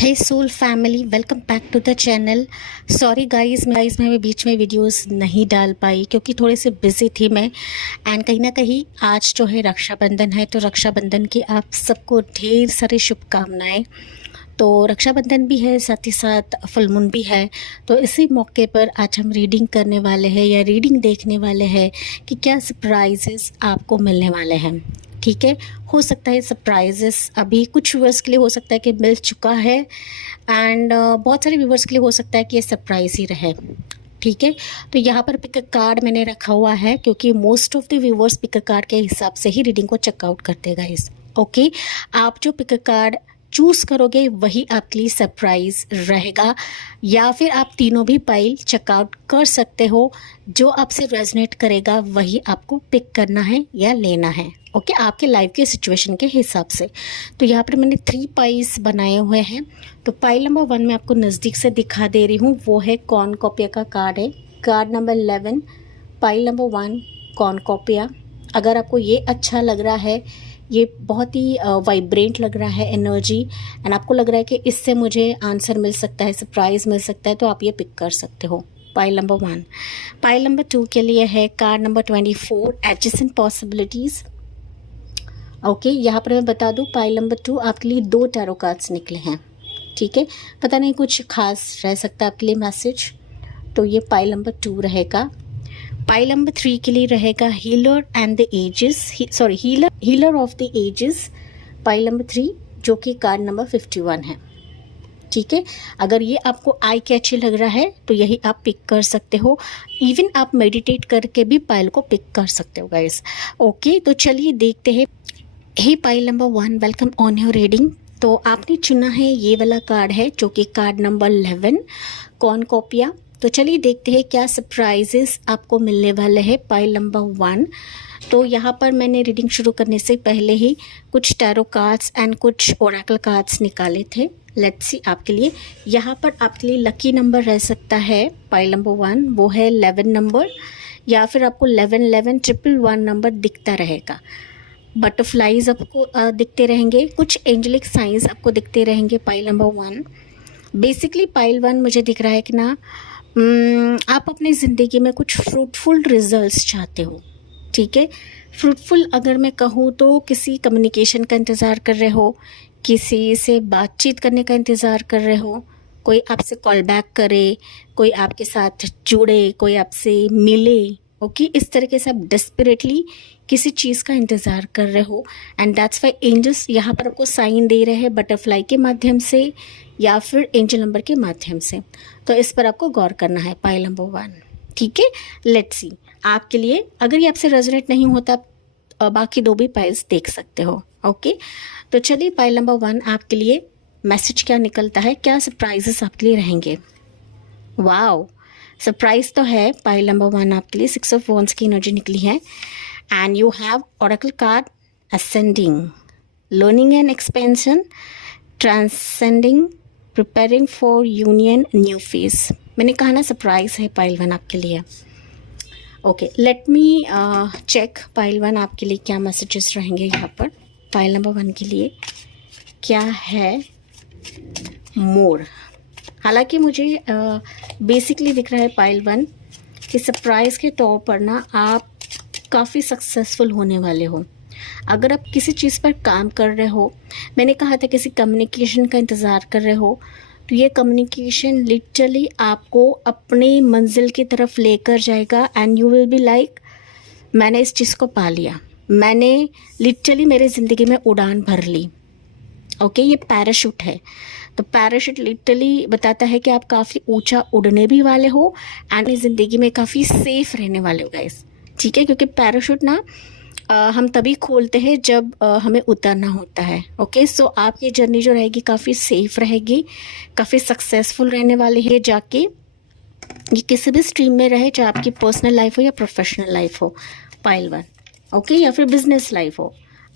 Hey soul family, welcome back to the channel. Sorry guys, मैं बीच में videos नहीं डाल पाई क्योंकि थोड़े से बिज़ी थी मैं। एंड कहीं ना कहीं आज जो है रक्षाबंधन है, तो रक्षाबंधन की आप सबको ढेर सारी शुभकामनाएं। तो रक्षाबंधन भी है, साथ ही साथ फुल मून भी है। तो इसी मौके पर आज हम रीडिंग करने वाले हैं या रीडिंग देखने वाले हैं कि क्या सरप्राइजेस आपको मिलने वाले हैं। ठीक है, हो सकता है सरप्राइजेस अभी कुछ व्यूअर्स के लिए हो सकता है कि मिल चुका है, एंड बहुत सारे व्यूअर्स के लिए हो सकता है कि ये सरप्राइज ही रहे। ठीक है, तो यहाँ पर पिक कार्ड मैंने रखा हुआ है क्योंकि most of the viewers pick card के हिसाब से ही रीडिंग को चेकआउट करते गाइस। ओके, आप जो पिक कार्ड चूज़ करोगे वही आपके लिए सरप्राइज रहेगा, या फिर आप तीनों भी पाइल चेकआउट कर सकते हो। जो आपसे रेजोनेट करेगा वही आपको पिक करना है या लेना है। ओके, आपके लाइफ के सिचुएशन के हिसाब से। तो यहाँ पर मैंने 3 पाइल्स बनाए हुए हैं। तो पाइल नंबर 1 में आपको नज़दीक से दिखा दे रही हूँ, वो है कॉर्नकोपिया का कार्ड है। Card number 11, pile number 1 कॉर्नकोपिया। अगर आपको ये अच्छा लग रहा है, ये बहुत ही वाइब्रेंट लग रहा है एनर्जी, एंड आपको लग रहा है कि इससे मुझे आंसर मिल सकता है, सरप्राइज मिल सकता है, तो आप ये पिक कर सकते हो। Pile number 1। पाइल नंबर 2 के लिए है card number 24, adjacent possibilities. Okay, यहाँ पर मैं बता दूँ पाइल नंबर 2 आपके लिए 2 टैरो कार्ड्स निकले हैं। ठीक है, पता नहीं कुछ खास रह सकता है आपके लिए मैसेज, तो ये पाइल नंबर 2 रहेगा। पाइल नंबर 3 के लिए रहेगा healer and the ages, sorry healer of the ages, pile number 3, जो कि कार्ड नंबर 51 है। ठीक है, अगर ये आपको आई कैची लग रहा है तो यही आप पिक कर सकते हो। इवन आप मेडिटेट करके भी पाइल को पिक कर सकते हो गाइस। ओके, तो चलिए देखते हैं। Hey pile number 1, welcome on your reading. तो आपने चुना है ये वाला कार्ड है जो कि कार्ड नंबर 11 कॉर्नकोपिया। तो चलिए देखते हैं क्या सरप्राइजेस आपको मिलने वाले हैं पाइल नंबर 1। तो यहाँ पर मैंने रीडिंग शुरू करने से पहले ही कुछ टैरो कार्ड्स एंड कुछ ओरेकल कार्ड्स निकाले थे। लेट्स सी आपके लिए यहाँ पर आपके लिए लकी नंबर रह सकता है पाइल नंबर 1, वो है 11 नंबर, या फिर आपको 11 11 111 नंबर दिखता रहेगा। बटरफ्लाइज आपको दिखते रहेंगे, कुछ एंजेलिक साइंस आपको दिखते रहेंगे पाइल नंबर 1। बेसिकली पाइल 1 मुझे दिख रहा है कि ना आप अपनी ज़िंदगी में कुछ फ्रूटफुल रिजल्ट्स चाहते हो। ठीक है, फ्रूटफुल अगर मैं कहूँ तो किसी कम्युनिकेशन का इंतज़ार कर रहे हो, किसी से बातचीत करने का इंतज़ार कर रहे हो, कोई आपसे कॉल बैक करे, कोई आपके साथ जुड़े, कोई आपसे मिले। ओके, इस तरीके से आप डेस्परेटली किसी चीज़ का इंतज़ार कर रहे हो, एंड दैट्स वाई एंजल्स यहाँ पर आपको साइन दे रहे हैं बटरफ्लाई के माध्यम से या फिर एंजल नंबर के माध्यम से। तो इस पर आपको गौर करना है पाइल नंबर 1। ठीक है, लेट्स सी आपके लिए। अगर ये आपसे रेजोनेट नहीं होता, बाकी 2 भी पाइल्स देख सकते हो। ओके, तो चलिए पाइल नंबर 1 आपके लिए मैसेज क्या निकलता है, क्या सरप्राइजेस आपके लिए रहेंगे। वाओ, सरप्राइज तो है। पाइल नंबर 1 आपके लिए 6 ऑफ वॉन्ड्स की एनर्जी निकली है, and you have oracle card ascending, learning and expansion, transcending, preparing for union, new phase. मैंने कहा ना सरप्राइज है पाइल 1 आपके लिए। Okay, let me check pile 1 आपके लिए क्या मैसेजेस रहेंगे। यहाँ पर पाइल नंबर 1 के लिए क्या है, मोर। हालांकि मुझे बेसिकली दिख रहा है पाइल 1 कि सरप्राइज़ के तौर पर ना आप काफ़ी सक्सेसफुल होने वाले हो। अगर आप किसी चीज़ पर काम कर रहे हो, मैंने कहा था किसी कम्युनिकेशन का इंतज़ार कर रहे हो, तो ये कम्युनिकेशन लिटरली आपको अपनी मंजिल की तरफ लेकर जाएगा, and you will be like मैंने इस चीज़ को पा लिया, मैंने लिटरली मेरी ज़िंदगी में उड़ान भर ली। ओके, ये पैराशूट है। तो पैराशूट लिटरली बताता है कि आप काफ़ी ऊंचा उड़ने भी वाले हो, एंड इस ज़िंदगी में काफ़ी सेफ रहने वाले हो गाइस। ठीक है, क्योंकि पैराशूट ना हम तभी खोलते हैं जब हमें उतरना होता है। ओके, सो आपकी जर्नी जो रहेगी काफ़ी सेफ रहेगी, काफ़ी सक्सेसफुल रहने वाली है जाके। ये किसी भी स्ट्रीम में रहे, चाहे आपकी पर्सनल लाइफ हो या प्रोफेशनल लाइफ हो पाइल 1। ओके, या फिर बिजनेस लाइफ हो,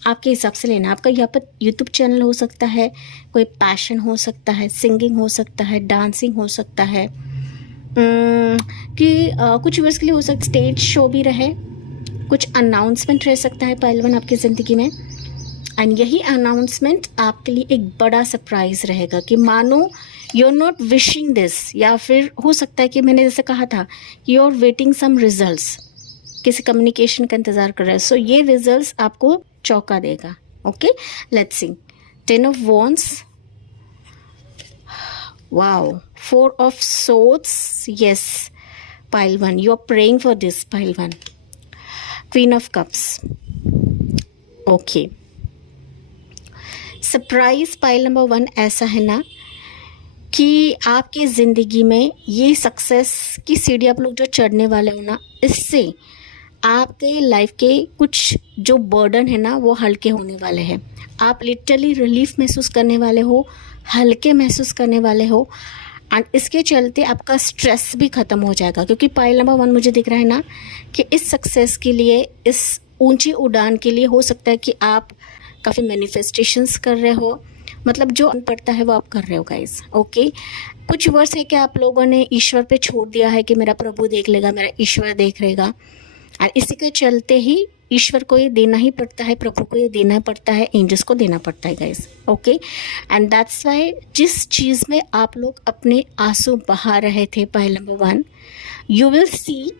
आपके हिसाब से लेना। आपका यहाँ पर यूट्यूब चैनल हो सकता है, कोई पैशन हो सकता है, सिंगिंग हो सकता है, डांसिंग हो सकता है, कि कुछ व्यूअर्स के लिए हो सकता है स्टेज शो भी रहे, कुछ अनाउंसमेंट रह सकता है पाइल 1 आपकी ज़िंदगी में। एंड यही अनाउंसमेंट आपके लिए एक बड़ा सरप्राइज रहेगा कि मानो you are not wishing this, या फिर हो सकता है कि मैंने जैसे कहा था कि you are waiting some results, किसी कम्युनिकेशन का इंतज़ार कर रहे हैं. सो ये रिजल्ट्स आपको चौंका देगा. Okay, let's see. 10 of Wands. Wow, 4 of Swords. Yes, pile 1. You are praying for this, pile 1. Queen of Cups. Okay. Surprise pile number 1 ऐसा है ना कि आपके ज़िंदगी में ये सक्सेस की सीढ़ी आप लोग जो चढ़ने वाले हो ना, इससे आपके लाइफ के कुछ जो बर्डन है ना वो हल्के होने वाले हैं. आप लिटरली रिलीफ महसूस करने वाले हो, हल्के महसूस करने वाले हो. एंड इसके चलते आपका स्ट्रेस भी ख़त्म हो जाएगा, क्योंकि पाइल नंबर 1 मुझे दिख रहा है ना कि इस सक्सेस के लिए, इस ऊंची उड़ान के लिए हो सकता है कि आप काफ़ी मैनिफेस्टेशंस कर रहे हो. मतलब जो पड़ता है वो आप कर रहे हो गाइस. ओके, कुछ वर्ष है कि आप लोगों ने ईश्वर पे छोड़ दिया है कि मेरा प्रभु देख लेगा, मेरा ईश्वर देख लेगा. और इसी के चलते ही ईश्वर को ये देना ही पड़ता है, प्रभु को ये देना पड़ता है, एंजल्स को देना पड़ता है guys. Okay, and that's why जिस चीज़ में आप लोग अपने आंसू बहा रहे थे pile number 1, you will see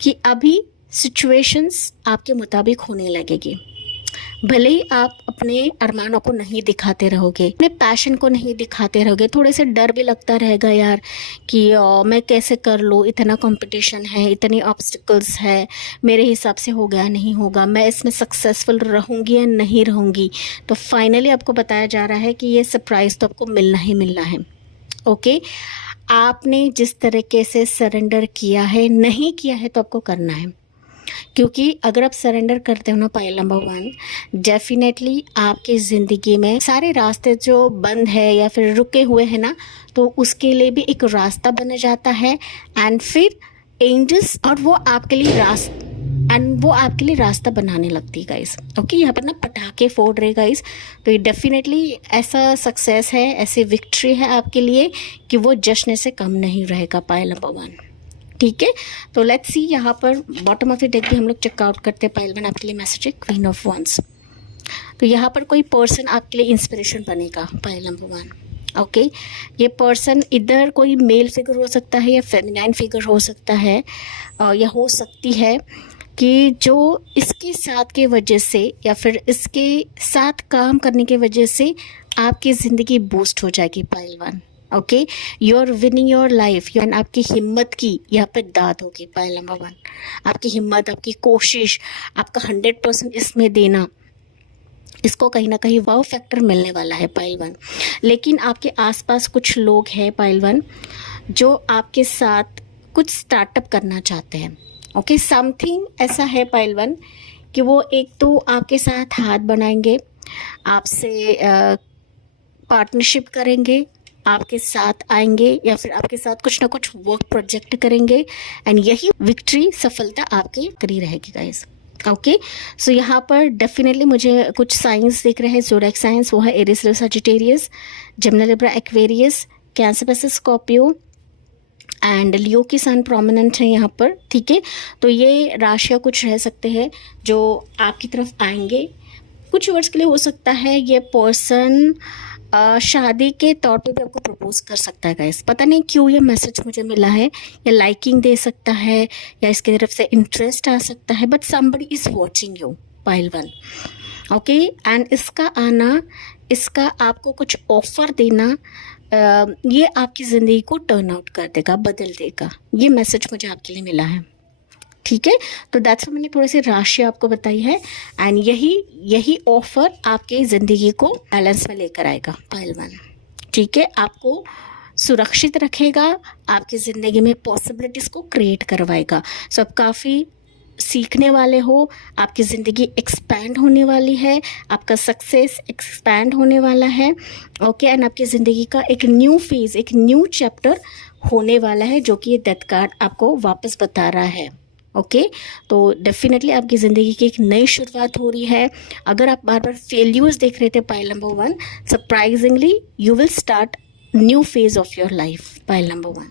कि अभी सिचुएशंस आपके मुताबिक होने लगेगी. भले ही आप अपने अरमानों को नहीं दिखाते रहोगे, अपने पैशन को नहीं दिखाते रहोगे, थोड़े से डर भी लगता रहेगा यार कि मैं कैसे कर लूँ, इतना कंपटीशन है, इतनी ऑब्स्टिकल्स है, मेरे हिसाब से होगा नहीं होगा, मैं इसमें सक्सेसफुल रहूँगी या नहीं रहूँगी. तो फाइनली आपको बताया जा रहा है कि ये सरप्राइज़ तो आपको मिलना ही मिलना है. ओके, आपने जिस तरीके से सरेंडर किया है, नहीं किया है तो आपको करना है. क्योंकि अगर आप सरेंडर करते हो ना पाइल नंबर 1, डेफिनेटली आपकी ज़िंदगी में सारे रास्ते जो बंद है या फिर रुके हुए हैं ना, तो उसके लिए भी एक रास्ता बन जाता है. एंड फिर एंजल्स और वो आपके लिए रास्ता बनाने लगती है गाइस. ओके, यहाँ पर ना पटाखे फोड़ रहे गाइस. तो ये डेफिनेटली ऐसा सक्सेस है, ऐसी विक्ट्री है आपके लिए कि वो जश्न से कम नहीं रहेगा पाइल नंबर 1. ठीक है, तो लेट्स सी. यहाँ पर बॉटम ऑफ द डेक भी हम लोग चेकआउट करते हैं. पाइल 1 आपके लिए मैसेज है क्वीन ऑफ वॉन्ड्स. तो यहाँ पर कोई पर्सन आपके लिए इंस्पिरेशन बनेगा पाइल नंबर 1. ओके, ये पर्सन इधर कोई मेल फिगर हो सकता है या फेमिनाइन फिगर हो सकता है, या हो सकती है कि जो इसके साथ के वजह से या फिर इसके साथ काम करने की वजह से आपकी ज़िंदगी बूस्ट हो जाएगी pile 1. Okay, you are winning your life. आपकी हिम्मत की यहाँ पे दाद होगी पाइल नंबर 1. आपकी हिम्मत, आपकी कोशिश, आपका 100% इसमें देना, इसको कहीं ना कहीं वाव फैक्टर मिलने वाला है पाइल 1. लेकिन आपके आसपास कुछ लोग हैं पाइल 1 जो आपके साथ कुछ स्टार्टअप करना चाहते हैं. ओके, समथिंग ऐसा है पाइल 1 कि वो एक तो आपके साथ हाथ बनाएंगे, आपसे पार्टनरशिप करेंगे, आपके साथ आएंगे या फिर आपके साथ कुछ ना कुछ वर्क प्रोजेक्ट करेंगे. एंड यही विक्ट्री, सफलता आपकी करी रहेगी गाइस. ओके, सो यहाँ पर डेफिनेटली मुझे कुछ साइंस दिख रहे हैं. ज़ोडिएक साइंस वो है Aries, Leo, Sagittarius, Gemini, Libra, Aquarius, Cancer, Pisces, Scorpio and Leo की सन प्रोमिनेंट है यहाँ पर. ठीक है, तो ये राशियाँ कुछ रह सकते हैं जो आपकी तरफ आएंगे. कुछ वर्ष के लिए हो सकता है ये पर्सन शादी के तौर पे भी आपको प्रपोज कर सकता है गाइस. पता नहीं क्यों ये मैसेज मुझे मिला है, या लाइकिंग दे सकता है या इसकी तरफ से इंटरेस्ट आ सकता है, but somebody is watching you pile 1. Okay, and इसका आना, इसका आपको कुछ ऑफर देना, ये आपकी ज़िंदगी को टर्न आउट कर देगा, बदल देगा. ये मैसेज मुझे आपके लिए मिला है. ठीक है, तो दैट्स मैंने थोड़ी सी राशि आपको बताई है. एंड यही ऑफर आपके ज़िंदगी को बैलेंस में लेकर आएगा पाइल 1. ठीक है, आपको सुरक्षित रखेगा, आपकी ज़िंदगी में पॉसिबिलिटीज़ को क्रिएट करवाएगा. सो आप काफ़ी सीखने वाले हो, आपकी ज़िंदगी एक्सपैंड होने वाली है, आपका सक्सेस एक्सपैंड होने वाला है. ओके, एंड आपकी ज़िंदगी का एक न्यू फेज़, एक न्यू चैप्टर होने वाला है, जो कि ये डेथ कार्ड आपको वापस बता रहा है. ओके, तो डेफिनेटली आपकी ज़िंदगी की एक नई शुरुआत हो रही है. अगर आप बार बार फेल्यूर्स देख रहे थे pile number 1, surprisingly you will start new phase of your life pile number 1.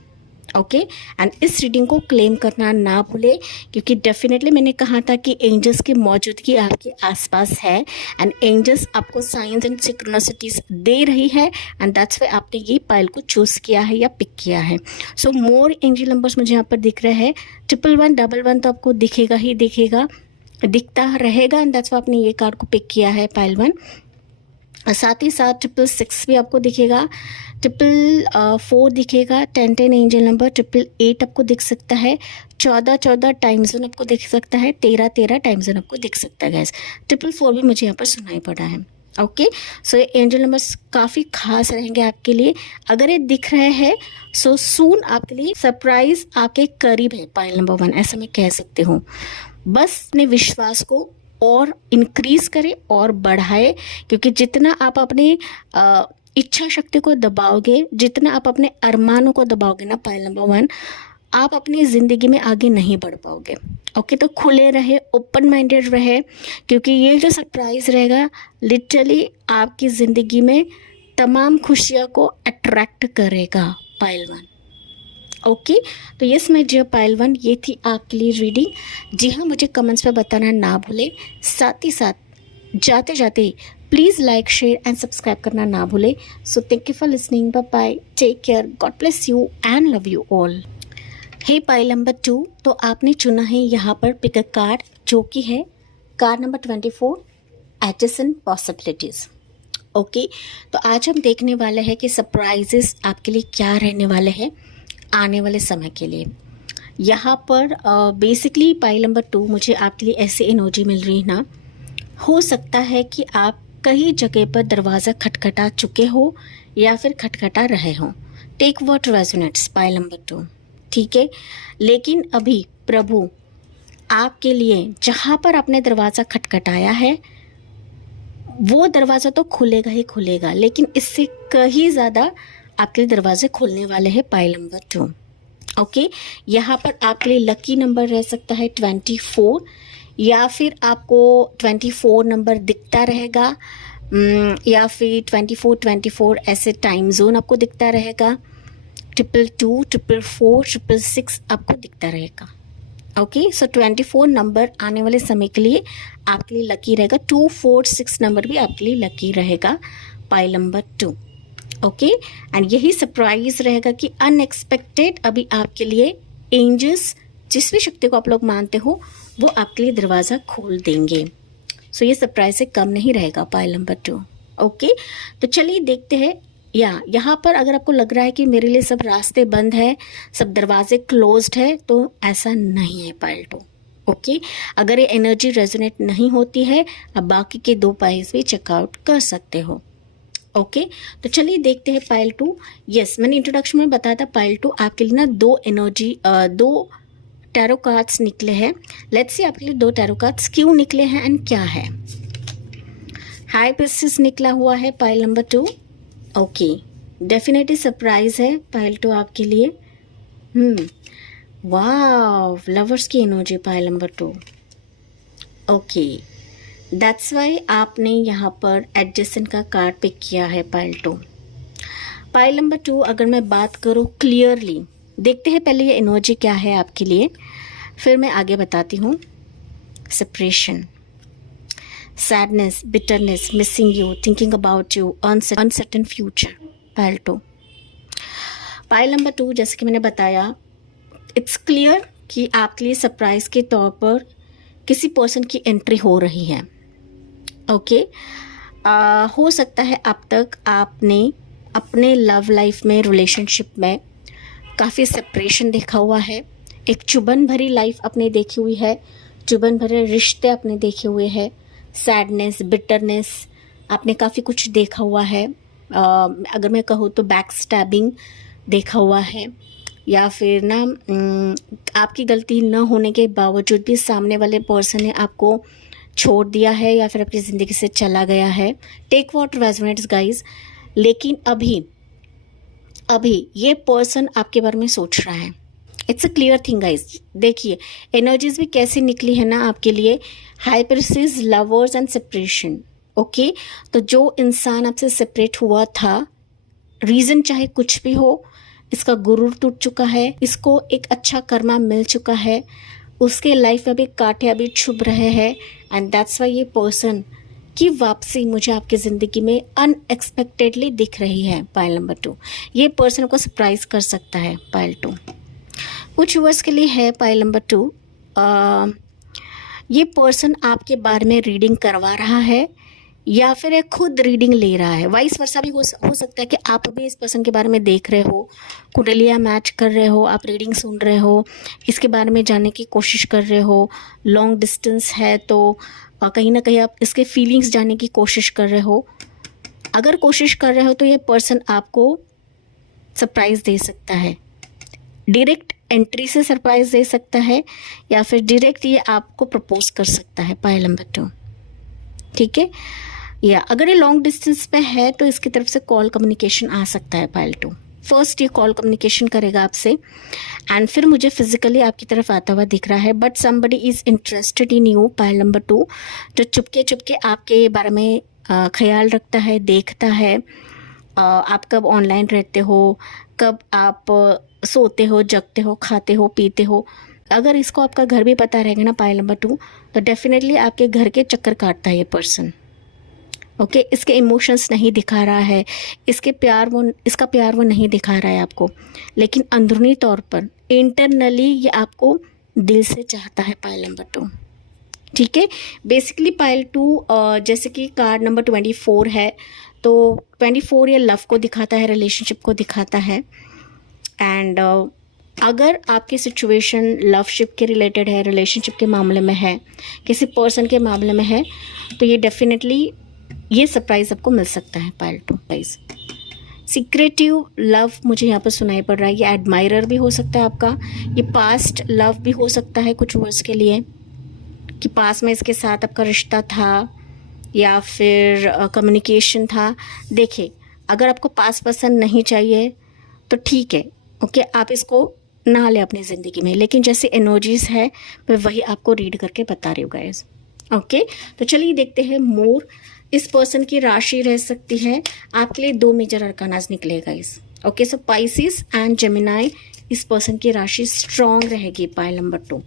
Okay and इस रीडिंग को क्लेम करना ना भूले, क्योंकि डेफिनेटली मैंने कहा था कि एंजल्स की मौजूदगी आपके आसपास है एंड एंजल्स आपको साइंस एंड सिक्रोनिसिटीज दे रही है एंड दैट्स वाई आपने ये पाइल को चूज़ किया है या पिक किया है। सो मोर एंजल नंबर्स मुझे यहाँ पर दिख रहे हैं। 111 11 तो आपको दिखेगा ही दिखेगा, दिखता रहेगा एंड दैट्स वाई आपने ये कार्ड को पिक किया है पाइल 1। साथ ही साथ 666 भी आपको दिखेगा, 444 दिखेगा, 1010 एंजल नंबर, 888 आपको दिख सकता है, 1414 टाइम जोन आपको दिख सकता है, 1313 टाइम जोन आपको दिख सकता है गैस। 444 भी मुझे यहाँ पर सुनाई पड़ा है। ओके सो ये एंजल नंबर्स काफ़ी खास रहेंगे आपके लिए। अगर ये दिख रहे हैं सो सून आपके लिए सरप्राइज आपके करीब है पाइल नंबर 1, ऐसा मैं कह सकती हूँ। बस अपने विश्वास को और इंक्रीज करे और बढ़ाए, क्योंकि जितना आप अपने इच्छा शक्ति को दबाओगे, जितना आप अपने अरमानों को दबाओगे ना पाइल नंबर 1, आप अपनी ज़िंदगी में आगे नहीं बढ़ पाओगे। ओके तो खुले रहे, ओपन माइंडेड रहे, क्योंकि ये जो सरप्राइज रहेगा लिटरली आपकी ज़िंदगी में तमाम खुशियों को अट्रैक्ट करेगा पाइल 1। ओके तो यस माय डियर पाइल 1, ये थी आपके लिए रीडिंग। जी हाँ, मुझे कमेंट्स पे बताना ना भूले। साथ ही साथ जाते जाते please like share and subscribe करना ना भूले। So thank you for listening, bye bye, take care, God bless you and love you all. Hey pile number 2, तो आपने चुना है यहाँ पर पिक अ कार्ड, जो कि है card number 24, adjacent possibilities. Okay तो आज हम देखने वाले हैं कि सरप्राइजेस आपके लिए क्या रहने वाले हैं आने वाले समय के लिए। यहाँ पर बेसिकली पाइल नंबर 2 मुझे आपके लिए ऐसी एनर्जी मिल रही ना, हो सकता है कि आप कई जगह पर दरवाज़ा खटखटा चुके हो या फिर खटखटा रहे हो। Take what resonates pile number 2, ठीक है। लेकिन अभी प्रभु आपके लिए जहाँ पर आपने दरवाज़ा खटखटाया है वो दरवाज़ा तो खुलेगा ही खुलेगा, लेकिन इससे कहीं ज़्यादा आपके लिए दरवाजे खुलने वाले हैं पाइल नंबर 2। ओके यहाँ पर आपके लिए लकी नंबर रह सकता है 24, या फिर आपको 24 नंबर दिखता रहेगा, या फिर 24 24 ऐसे टाइम जोन आपको दिखता रहेगा, 222 444 666 आपको दिखता रहेगा। ओके सो 24 नंबर आने वाले समय के लिए आपके लिए लकी रहेगा, 246 नंबर भी आपके लिए लकी रहेगा पाइल नंबर 2। ओके एंड यही सरप्राइज रहेगा कि अनएक्सपेक्टेड अभी आपके लिए एंजल्स जिस भी शक्ति को आप लोग मानते हो वो आपके लिए दरवाज़ा खोल देंगे। सो ये सरप्राइज से कम नहीं रहेगा पाइल नंबर 2। ओके तो चलिए देखते हैं। यहाँ पर अगर आपको लग रहा है कि मेरे लिए सब रास्ते बंद है, सब दरवाजे क्लोज्ड है, तो ऐसा नहीं है पाइल 2। ओके अगर ये एनर्जी रेजोनेट नहीं होती है, अब बाकी के 2 पाइल्स भी चेकआउट कर सकते हो। ओके तो चलिए देखते हैं पाइल 2। यस मैंने इंट्रोडक्शन में बताया था पाइल 2 आपके लिए ना 2 टैरो कार्ड्स निकले हैं। लेट्स सी आपके लिए 2 टैरो कार्ड्स क्यों निकले हैं एंड क्या है। हाई प्रिंसेस निकला हुआ है pile number 2। Okay definitely surprise है पाइल 2 आपके लिए। वाव लवर्स की energy pile number 2। Okay that's why आपने यहाँ पर एडजेसेंट का कार्ड पिक किया है पाइल 2। पाइल नंबर 2 अगर मैं बात करूँ क्लियरली, देखते हैं पहले ये एनर्जी क्या है आपके लिए, फिर मैं आगे बताती हूँ। Separation, sadness, bitterness, missing you, thinking about you, uncertain future pile 2। Pile number 2 जैसे कि मैंने बताया, इट्स क्लियर कि आपके लिए सरप्राइज के तौर पर किसी पर्सन की एंट्री हो रही है। ओके हो सकता है अब तक आपने अपने लव लाइफ में, रिलेशनशिप में काफ़ी सेपरेशन देखा हुआ है, एक चुभन भरी लाइफ आपने देखी हुई है, चुभन भरे रिश्ते आपने देखे हुए हैं, सैडनेस, बिटरनेस, आपने काफ़ी कुछ देखा हुआ है। अगर मैं कहूँ तो बैक स्टैबिंग देखा हुआ है, या फिर ना आपकी गलती न होने के बावजूद भी सामने वाले पर्सन ने आपको छोड़ दिया है या फिर अपनी ज़िंदगी से चला गया है। Take what resonates guys. लेकिन अभी ये पर्सन आपके बारे में सोच रहा है। It's a clear thing guys. देखिए एनर्जीज भी कैसी निकली है ना आपके लिए, high princess, lovers and separation. Okay तो जो इंसान आपसे सेपरेट हुआ था, रीज़न चाहे कुछ भी हो, इसका गुरूर टूट चुका है, इसको एक अच्छा कर्मा मिल चुका है, उसके लाइफ में भी कांटे अभी छुप रहे हैं एंड दैट्स वाई ये पर्सन की वापसी मुझे आपकी ज़िंदगी में अनएक्सपेक्टेडली दिख रही है। पाइल नंबर 2, ये पर्सन को सरप्राइज कर सकता है। पाइल 2 कुछ वर्ड्स के लिए है। पाइल नंबर 2, ये पर्सन आपके बारे में रीडिंग करवा रहा है या फिर एक खुद रीडिंग ले रहा है। वाइस वर्सा भी हो सकता है कि आप भी इस पर्सन के बारे में देख रहे हो, कुंडलियाँ मैच कर रहे हो, आप रीडिंग सुन रहे हो, इसके बारे में जानने की कोशिश कर रहे हो। लॉन्ग डिस्टेंस है तो कहीं ना कहीं आप इसके फीलिंग्स जानने की कोशिश कर रहे हो। अगर कोशिश कर रहे हो तो ये पर्सन आपको सरप्राइज़ दे सकता है, डायरेक्ट एंट्री से सरप्राइज़ दे सकता है या फिर डायरेक्ट ये आपको प्रपोज कर सकता है। पाइल नंबर 2, ठीक है। या अगर ये लॉन्ग डिस्टेंस पे है तो इसकी तरफ से कॉल कम्युनिकेशन आ सकता है। पाइल 2 फर्स्ट ये कॉल कम्युनिकेशन करेगा आपसे एंड फिर मुझे फिजिकली आपकी तरफ आता हुआ दिख रहा है, but somebody is interested in you. Pile number 2 जो चुपके चुपके आपके बारे में ख्याल रखता है, देखता है, आप कब ऑनलाइन रहते हो, कब आप सोते हो, जगते हो, खाते हो, पीते हो। अगर इसको आपका घर भी पता रहेगा ना पाइल नंबर 2, तो डेफिनेटली आपके घर के चक्कर काटता है ये पर्सन। ओके, इसके इमोशंस नहीं दिखा रहा है, इसका प्यार वो नहीं दिखा रहा है आपको, लेकिन अंदरूनी तौर पर इंटरनली ये आपको दिल से चाहता है। पाइल नंबर 2, ठीक है। बेसिकली पाइल 2 जैसे कि कार्ड नंबर 24 है, तो 24 ये लव को दिखाता है, रिलेशनशिप को दिखाता है। एंड अगर आपकी सिचुएशन लवशिप के रिलेटेड है, रिलेशनशिप के मामले में है, किसी पर्सन के मामले में है, तो ये डेफिनेटली ये सरप्राइज आपको मिल सकता है। पाइल 2 प्राइज सीक्रेटिव लव मुझे यहाँ पर सुनाई पड़ रहा है। ये एडमायरर भी हो सकता है आपका, ये पास्ट लव भी हो सकता है कुछ वर्ड्स के लिए, कि पास में इसके साथ आपका रिश्ता था या फिर कम्युनिकेशन था। देखिए, अगर आपको पास पसंद नहीं चाहिए तो ठीक है, ओके, आप इसको ना ले अपनी ज़िंदगी में, लेकिन जैसे एनर्जीज है मैं वही आपको रीड करके बता रही हूँ गाइस। ओके, तो चलिए देखते हैं मोर। इस पर्सन की राशि रह सकती है आपके लिए 2 मेजर अरकानाज निकले guys. Okay, so Pisces and Gemini, इस पर्सन की राशि स्ट्रॉन्ग रहेगी। पाइल नंबर 2,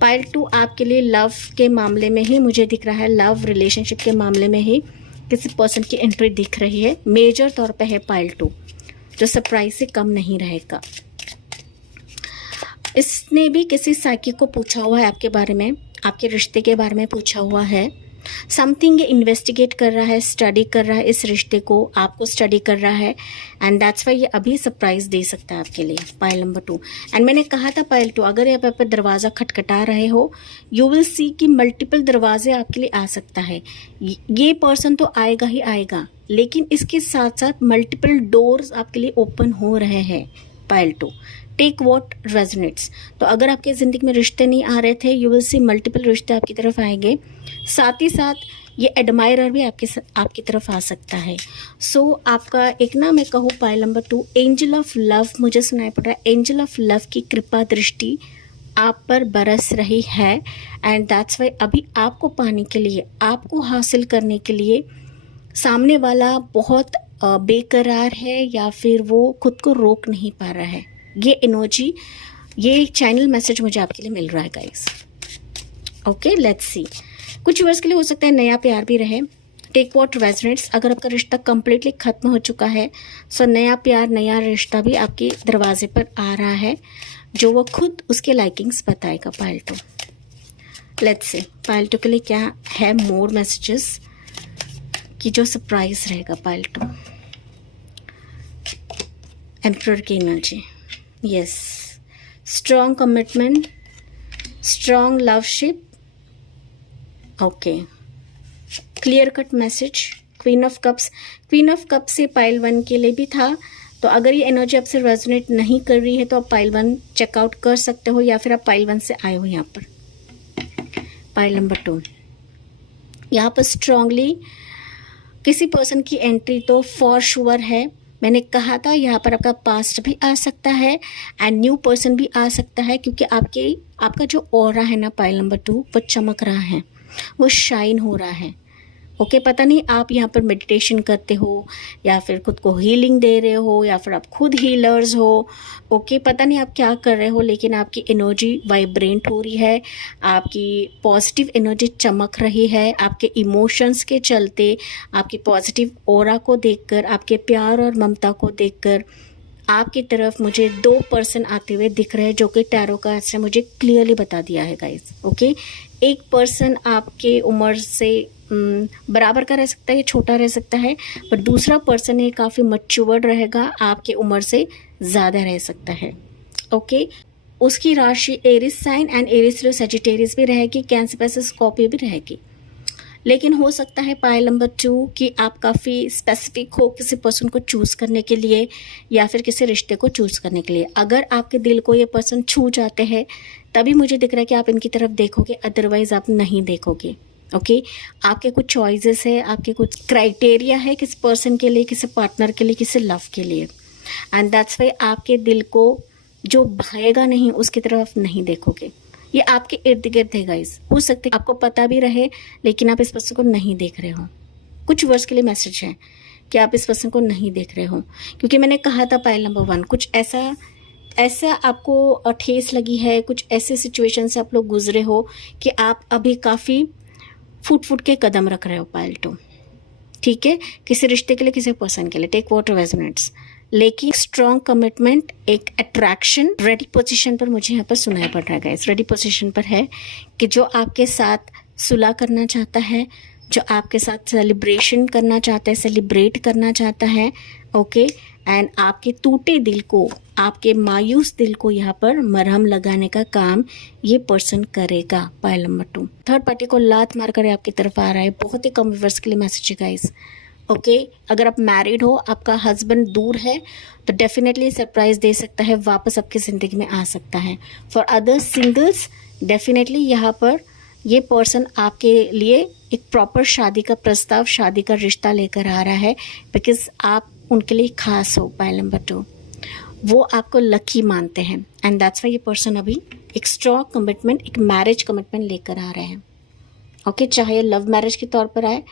पाइल 2 आपके लिए लव के मामले में ही मुझे दिख रहा है, लव रिलेशनशिप के मामले में ही किसी पर्सन की एंट्री दिख रही है, मेजर तौर पे है पाइल 2, जो सरप्राइज से कम नहीं रहेगा। इसने भी किसी साइकिक को पूछा हुआ है आपके बारे में, आपके रिश्ते के बारे में पूछा हुआ है। समथिंग इन्वेस्टिगेट कर रहा है, स्टडी कर रहा है, इस रिश्ते को आपको स्टडी कर रहा है एंड दैट्स वाई ये अभी सरप्राइज दे सकता है आपके लिए। पाइल नंबर 2, एंड मैंने कहा था पाइल 2, अगर आप पर दरवाज़ा खटखटा रहे हो, यू विल सी कि मल्टीपल दरवाजे आपके लिए आ सकता है। ये पर्सन तो आएगा ही आएगा, लेकिन इसके साथ साथ मल्टीपल डोर्स आपके लिए ओपन हो रहे हैं। Pile 2, take what resonates. तो अगर आपके ज़िंदगी में रिश्ते नहीं आ रहे थे, यू विल सी मल्टीपल रिश्ते आपकी तरफ आएंगे, साथ ही साथ ये एडमायरर भी आपकी तरफ आ सकता है। सो आपका एक ना मैं कहूँ pile number 2, angel of love मुझे सुनाई पड़ रहा है। एंजल ऑफ लव की कृपा दृष्टि आप पर बरस रही है एंड दैट्स वाई अभी आपको पाने के लिए, आपको हासिल करने के लिए सामने वाला बहुत बेकरार है या फिर वो खुद को रोक नहीं पा रहा है। ये एनर्जी, ये चैनल मैसेज मुझे आपके लिए मिल रहा है गाइस। Okay, let's see. कुछ वर्ष के लिए हो सकता है नया प्यार भी रहे। टेक वॉट रेजोनेट्स, अगर आपका रिश्ता कंप्लीटली खत्म हो चुका है, सो नया प्यार, नया रिश्ता भी आपके दरवाजे पर आ रहा है, जो वो खुद उसके लाइकिंग्स बताएगा। पाइल 2, लेट्स सी पाइल 2 के लिए क्या है मोर मैसेजेस कि जो सरप्राइज रहेगा। पाइल 2, एम्परर की energy, yes, strong commitment, strong loveship, okay, clear cut message. Queen of cups, queen of cups ये पाइल 1 के लिए भी था, तो अगर ये एनर्जी आपसे रेजोनेट नहीं कर रही है तो आप पाइल 1 चेकआउट कर सकते हो, या फिर आप पाइल 1 से आए हो यहाँ पर। पाइल नंबर 2, यहाँ पर स्ट्रांगली किसी पर्सन की एंट्री तो फॉर श्योर है। मैंने कहा था यहाँ पर आपका पास्ट भी आ सकता है एंड न्यू पर्सन भी आ सकता है, क्योंकि आपका जो ऑरा है ना पाइल नंबर 2, वो चमक रहा है, वो शाइन हो रहा है। ओके पता नहीं आप यहाँ पर मेडिटेशन करते हो या फिर खुद को हीलिंग दे रहे हो या फिर आप खुद हीलर्स हो। ओके पता नहीं आप क्या कर रहे हो, लेकिन आपकी एनर्जी वाइब्रेंट हो रही है, आपकी पॉजिटिव एनर्जी चमक रही है। आपके इमोशंस के चलते, आपकी पॉजिटिव ऑरा को देखकर, आपके प्यार और ममता को देखकर आपकी तरफ मुझे 2 पर्सन आते हुए दिख रहे हैं, जो कि टैरो कार्ड से मुझे क्लियरली बता दिया है गाइस। ओके एक पर्सन आपके उम्र से बराबर का रह सकता है या छोटा रह सकता है, पर दूसरा पर्सन है काफ़ी मैच्योर्ड रहेगा, आपके उम्र से ज़्यादा रह सकता है। ओके उसकी राशि Aries sign and Aries Sagittarius भी रहेगी, कैंसर पैसे स्कॉर्पियो भी रहेगी। लेकिन हो सकता है पाइल नंबर 2 कि आप काफ़ी स्पेसिफिक हो किसी पर्सन को चूज़ करने के लिए या फिर किसी रिश्ते को चूज़ करने के लिए। अगर आपके दिल को ये पर्सन छू जाते हैं तभी मुझे दिख रहा है कि आप इनकी तरफ देखोगे, अदरवाइज़ आप नहीं देखोगे। ओके आपके कुछ चॉइसेस है, आपके कुछ क्राइटेरिया है किसी पर्सन के लिए, किसी पार्टनर के लिए, किसी लव के लिए, एंड दैट्स वाई आपके दिल को जो भाएगा नहीं उसकी तरफ आप नहीं देखोगे। ये आपके इर्द गिर्द है गाइस। हो सकता है आपको पता भी रहे लेकिन आप इस पर्सन को नहीं देख रहे हो। कुछ वर्ड्स के लिए मैसेज है कि आप इस पर्सन को नहीं देख रहे हो, क्योंकि मैंने कहा था पाइल नंबर 1 कुछ ऐसा आपको ठेस लगी है, कुछ ऐसे सिचुएशन से आप लोग गुजरे हो कि आप अभी काफ़ी फुट के कदम रख रहे हो पाइल 2। ठीक है, किसी रिश्ते के लिए, किसी पर्सन के लिए, टेक वाटर 12 मिनट्स, लेकिन स्ट्रॉन्ग कमिटमेंट, एक अट्रैक्शन, रेडी पोजीशन पर मुझे यहाँ पर सुनाई पड़ रहा है गाइस। रेडी पोजीशन पर है कि जो आपके साथ सुलह करना चाहता है, जो आपके साथ सेलिब्रेशन करना चाहता है, सेलिब्रेट करना चाहता है। ओके एंड आपके टूटे दिल को, आपके मायूस दिल को यहाँ पर मरहम लगाने का काम ये पर्सन करेगा। पाइल नंबर 2 थर्ड पार्टी को लात मार कर आपकी तरफ आ रहा है। बहुत ही कम व्यूअर्स के लिए मैसेज है गाइस। ओके अगर आप मैरिड हो, आपका हस्बैंड दूर है, तो डेफिनेटली सरप्राइज दे सकता है, वापस आपकी ज़िंदगी में आ सकता है। फॉर अदर सिंगल्स डेफिनेटली यहाँ पर ये पर्सन आपके लिए एक प्रॉपर शादी का प्रस्ताव, शादी का रिश्ता लेकर आ रहा है, बिकॉज आप उनके लिए खास हो। पाइल नंबर 2 वो आपको लकी मानते हैं एंड दैट्स वाई ये पर्सन अभी एक स्ट्रॉन्ग कमिटमेंट, एक मैरिज कमिटमेंट लेकर आ रहे हैं। ओके चाहे लव मैरिज के तौर पर आए,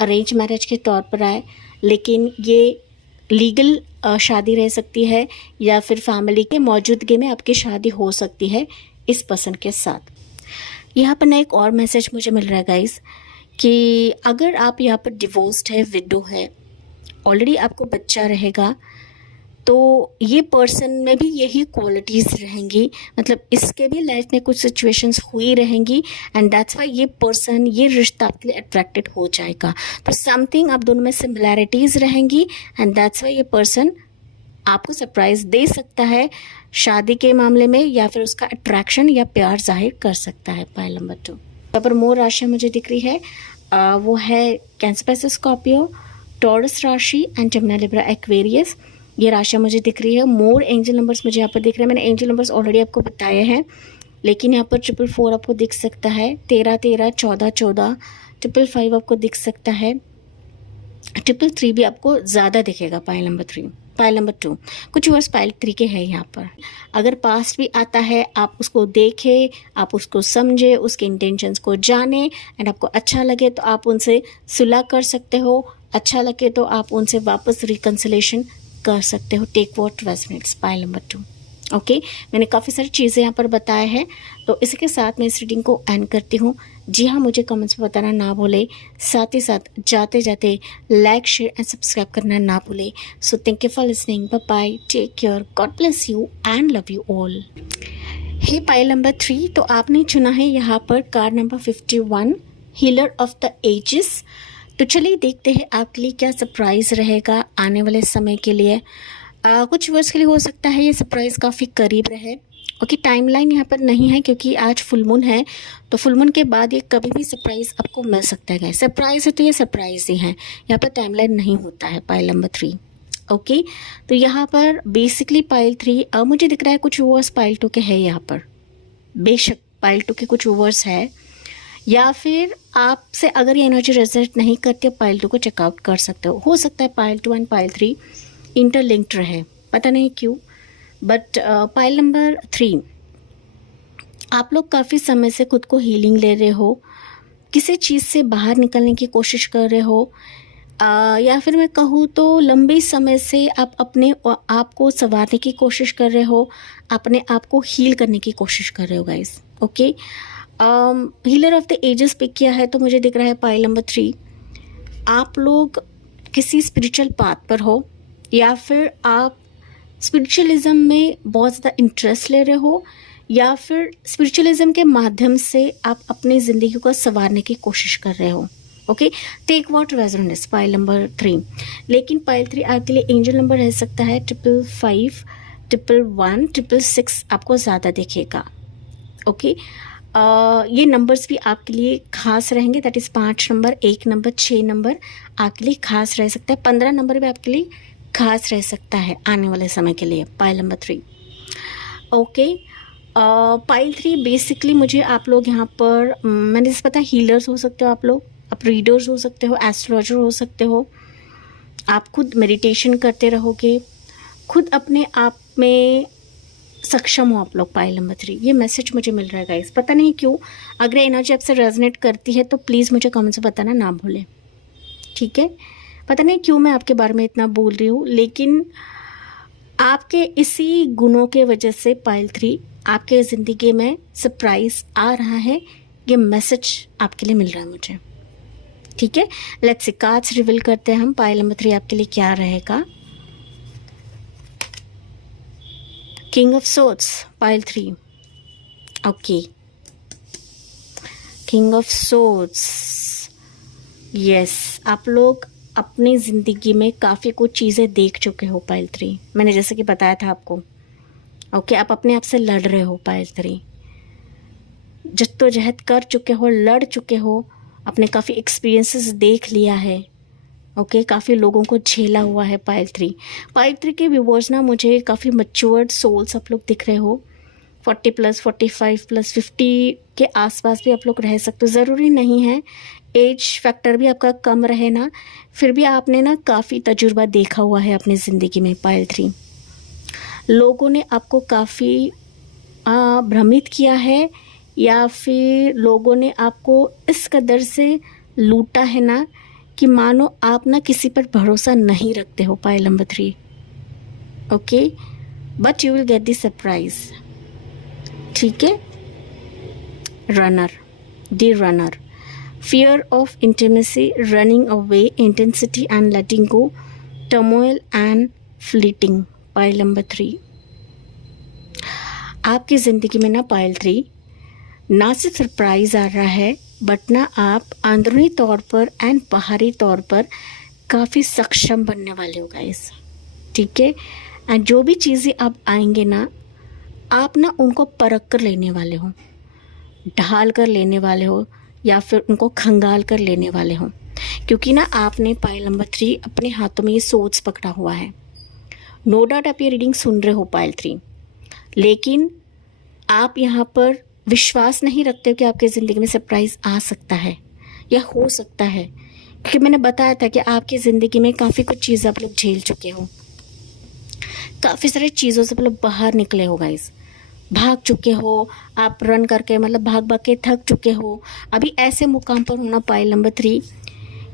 अरेंज मैरिज के तौर पर आए, लेकिन ये लीगल शादी रह सकती है या फिर फैमिली के मौजूदगी में आपकी शादी हो सकती है इस पर्सन के साथ। यहाँ पर ना एक और मैसेज मुझे मिल रहा है गाइस कि अगर आप यहाँ पर डिवोर्स्ड है, विडो है, ऑलरेडी आपको बच्चा रहेगा, तो ये पर्सन में भी यही क्वालिटीज़ रहेंगी, मतलब इसके भी लाइफ में कुछ सिचुएशंस हुई रहेंगी एंड दैट्स वाई ये पर्सन, ये रिश्ता आपके लिए अट्रैक्टेड हो जाएगा। तो समथिंग आप दोनों में सिमिलैरिटीज़ रहेंगी एंड दैट्स वाई ये पर्सन आपको सरप्राइज़ दे सकता है शादी के मामले में, या फिर उसका अट्रैक्शन या प्यार जाहिर कर सकता है। पाइल नंबर 2 यहाँ पर मोर राशि मुझे दिख रही है, वो है कैंसर पैसे स्कॉर्पियो, टॉरस राशि एंड जमुना लिब्रा एक्वेरियस। ये राशियाँ मुझे दिख रही है। मोर एंजल नंबर्स मुझे यहाँ पर दिख रहे हैं। मैंने एंजल नंबर्स ऑलरेडी आपको बताए हैं, लेकिन यहाँ पर 444 आपको दिख सकता है, 13 13, 14 14, 555 आपको दिख सकता है, 333 भी आपको ज़्यादा दिखेगा। पाइल नंबर 3, पाइल नंबर 2 कुछ वर्ष पाइल 3 के हैं यहाँ पर। अगर पास्ट भी आता है, आप उसको देखें, आप उसको समझे, उसके इंटेंशंस को जाने एंड आपको अच्छा लगे तो आप उनसे सुलह कर सकते हो, अच्छा लगे तो आप उनसे वापस रिकन्सिलेशन कर सकते हो। Take what 12 minutes. Pile number 2 okay मैंने काफ़ी सारी चीज़ें यहाँ पर बताया है, तो इसके साथ मैं इस रीडिंग को एंड करती हूँ। जी हाँ, मुझे कमेंट्स में बताना ना भूले, साथ ही साथ जाते जाते लाइक, शेयर एंड सब्सक्राइब करना ना भूले। So thank you for listening, bye bye, take care, God bless you and love you all. Hey pile number 3, तो आपने चुना है यहाँ पर card number 51, healer of the ages. तो चलिए देखते हैं आपके लिए क्या सरप्राइज़ रहेगा आने वाले समय के लिए। कुछ वर्ष के लिए हो सकता है ये सरप्राइज़ काफ़ी करीब रहे। ओके टाइमलाइन यहाँ पर नहीं है क्योंकि आज फुल मून है, तो फुल मून के बाद ये कभी भी सरप्राइज़ आपको मिल सकता है। सरप्राइज़ है तो ये सरप्राइज़ ही है, यहाँ पर टाइमलाइन नहीं होता है। पाइल नंबर 3 ओके तो यहाँ पर बेसिकली पाइल 3 अब मुझे दिख रहा है कुछ व्यूअर्स पाइल 2 के हैं यहाँ पर, बेशक पाइल 2 के कुछ व्यूअर्स है, या फिर आपसे अगर ये एनर्जी रिजल्ट नहीं करती है पाइल 2 को चेकआउट कर सकते हो सकता है पाइल 2 एंड पाइल 3 इंटरलिंक्ड रहे, पता नहीं क्यों। बट पाइल नंबर 3 आप लोग काफ़ी समय से खुद को हीलिंग ले रहे हो, किसी चीज़ से बाहर निकलने की कोशिश कर रहे हो, या फिर मैं कहूँ तो लंबे समय से आप अपने आप को संवारने की कोशिश कर रहे हो, अपने आप को हील करने की कोशिश कर रहे हो guys. Okay, healer of the ages pick किया है तो मुझे दिख रहा है पाइल नंबर 3। आप लोग किसी स्पिरिचुअल पाथ पर हो, या फिर आप स्पिरिचुअलिज्म में बहुत ज़्यादा इंटरेस्ट ले रहे हो, या फिर स्पिरिचुअलिज्म के माध्यम से आप अपनी ज़िंदगी को संवारने की कोशिश कर रहे हो। Okay, take what resonance pile number 3। लेकिन पाइल 3 आपके लिए एंजल नंबर रह सकता है 555, 111, 666 आपको ज़्यादा दिखेगा। ओके, ये नंबर्स भी आपके लिए खास रहेंगे, that is 5 number, 1 number, 6 number आपके लिए खास रह सकता है, 15 नंबर भी आपके लिए खास रह सकता है आने वाले समय के लिए pile number 3। Okay, pile 3 basically मुझे आप लोग यहाँ पर मैंने जैसे पता है हीलर्स हो सकते हो, आप लोग आप रीडर्स हो सकते हो, एस्ट्रोलॉजर हो सकते हो, आप खुद मेडिटेशन करते रहोगे, खुद अपने आप में सक्षम हो आप लोग। पाइल नंबर 3 ये मैसेज मुझे मिल रहा है गाइस, पता नहीं क्यों। अगर एनर्जी आपसे रेजोनेट करती है तो प्लीज़ मुझे कमेंट से बताना ना भूलें, ठीक है। पता नहीं क्यों मैं आपके बारे में इतना बोल रही हूँ, लेकिन आपके इसी गुणों के वजह से पाइल 3 आपके ज़िंदगी में सरप्राइज आ रहा है, ये मैसेज आपके लिए मिल रहा है मुझे, ठीक है। लेट्स सी, कार्ड्स रिवील करते हैं हम। पाइल नंबर 3 आपके लिए क्या रहेगा। King of swords pile 3। Okay, king of swords, yes, आप लोग अपनी ज़िंदगी में काफ़ी कुछ चीज़ें देख चुके हो पाइल 3, मैंने जैसे कि बताया था आपको। ओके, आप अपने आप से लड़ रहे हो पाइल 3, जद्दोजहद कर चुके हो, लड़ चुके हो, अपने काफ़ी एक्सपीरियंसेस देख लिया है। ओके, काफ़ी लोगों को झेला हुआ है पाइल 3। पाइल 3 के व्यूअर्स ना मुझे काफ़ी मैच्योर्ड सोल्स आप लोग दिख रहे हो, 40+, 45+, 50 के आसपास भी आप लोग रह सकते हो, ज़रूरी नहीं है एज फैक्टर भी आपका कम रहे ना, फिर भी आपने ना काफ़ी तजुर्बा देखा हुआ है अपनी ज़िंदगी में पाइल 3। लोगों ने आपको काफ़ी भ्रमित किया है, या फिर लोगों ने आपको इस कदर से लूटा है ना कि मानो आप ना किसी पर भरोसा नहीं रखते हो pile number 3। Okay, but you will get the surprise, ठीक है। Runner, the runner, fear of intimacy, running away, intensity and letting go, turmoil and fleeting pile number 3। आपकी ज़िंदगी में ना पाइल 3 ना सिर्फ सरप्राइज आ रहा है, बट ना आप अंदरूनी तौर पर एंड बाहरी तौर पर काफ़ी सक्षम बनने वाले हो गाइस, ठीक है। एंड जो भी चीज़ें अब आएंगे ना, आप ना उनको परख कर लेने वाले हो, ढाल कर लेने वाले हो, या फिर उनको खंगाल कर लेने वाले हो, क्योंकि ना आपने पाइल नंबर 3 अपने हाथों में ये सोच पकड़ा हुआ है। नो डाउट आप ये रीडिंग सुन रहे हो पाइल 3, लेकिन आप यहाँ पर विश्वास नहीं रखते हो कि आपकी ज़िंदगी में सरप्राइज आ सकता है या हो सकता है, क्योंकि मैंने बताया था कि आपकी ज़िंदगी में काफ़ी कुछ चीज़ें आप लोग झेल चुके हो, काफ़ी सारी चीज़ों से आप लोग बाहर निकले हो गाइस, भाग चुके हो, आप रन करके मतलब भाग भाग के थक चुके हो। अभी ऐसे मुकाम पर होना पाइल नंबर 3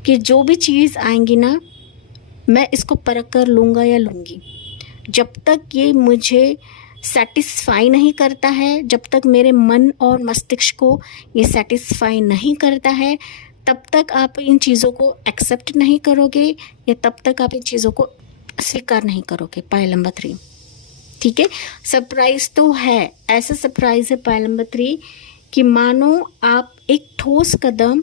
कि जो भी चीज़ आएंगी ना, मैं इसको परख कर लूँगा या लूँगी। जब तक ये मुझे सेटिस्फाई नहीं करता है, जब तक मेरे मन और मस्तिष्क को ये सेटिस्फाई नहीं करता है, तब तक आप इन चीज़ों को एक्सेप्ट नहीं करोगे, या तब तक आप इन चीज़ों को स्वीकार नहीं करोगे पाइल नंबर 3, ठीक है। सरप्राइज तो है, ऐसा सरप्राइज है पाइल नंबर 3 कि मानो आप एक ठोस कदम,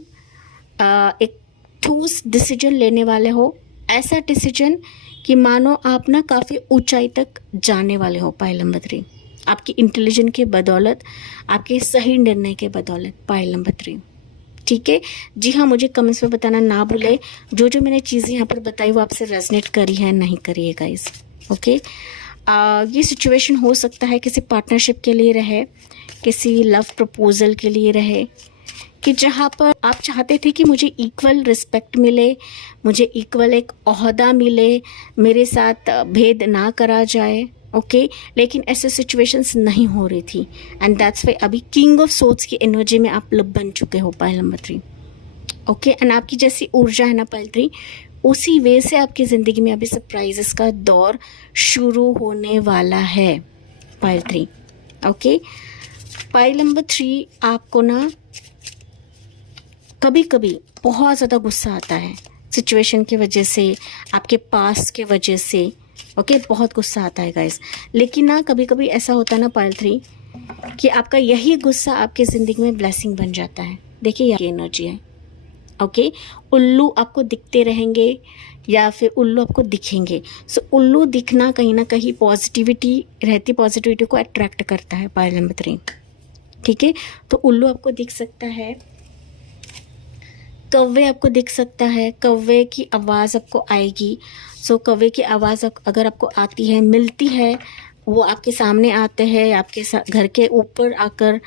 एक ठोस डिसीजन लेने वाले हो, ऐसा डिसीजन कि मानो आप ना काफ़ी ऊंचाई तक जाने वाले हो पाइल नंबर 3, आपकी इंटेलिजेंस के बदौलत, आपके सही निर्णय के बदौलत पाइल नंबर 3, ठीक है। जी हाँ, मुझे कमेंट्स में बताना ना भूले जो जो मैंने चीज़ें यहाँ पर बताई वो आपसे रेजोनेट करी है नहीं करी है गाइस। ओके, ये सिचुएशन हो सकता है किसी पार्टनरशिप के लिए रहे, किसी लव प्रपोजल के लिए रहे, कि जहाँ पर आप चाहते थे कि मुझे इक्वल रिस्पेक्ट मिले, मुझे इक्वल एक ओहदा मिले, मेरे साथ भेद ना करा जाए। ओके, लेकिन ऐसे सिचुएशंस नहीं हो रही थी, एंड दैट्स वाई अभी किंग ऑफ सोर्ड्स की एनर्जी में आप लोग बन चुके हो पाइल नंबर 3। ओके, एंड आपकी जैसी ऊर्जा है ना पाइल 3, उसी वे से आपकी ज़िंदगी में अभी सरप्राइजेस का दौर शुरू होने वाला है पाइल 3। ओके, पाइल नंबर 3, आपको ना कभी कभी बहुत ज़्यादा गुस्सा आता है सिचुएशन की वजह से, आपके पास के वजह से। ओके, बहुत गुस्सा आता है गाइस। लेकिन ना कभी कभी ऐसा होता है ना पाइल 3 कि आपका यही गुस्सा आपकी ज़िंदगी में ब्लेसिंग बन जाता है। देखिए ये एनर्जी है। ओके, उल्लू आपको दिखते रहेंगे या फिर उल्लू आपको दिखेंगे। सो उल्लू दिखना कहीं ना कहीं पॉजिटिविटी रहती, पॉजिटिविटी को अट्रैक्ट करता है पाइल नंबर 3। ठीक है, तो उल्लू आपको दिख सकता है, कौवे आपको दिख सकता है, कौवे की आवाज़ आपको आएगी। सो कौवे की आवाज़ अगर आपको आती है, मिलती है, वो आपके सामने आते हैं, आपके घर के ऊपर आकर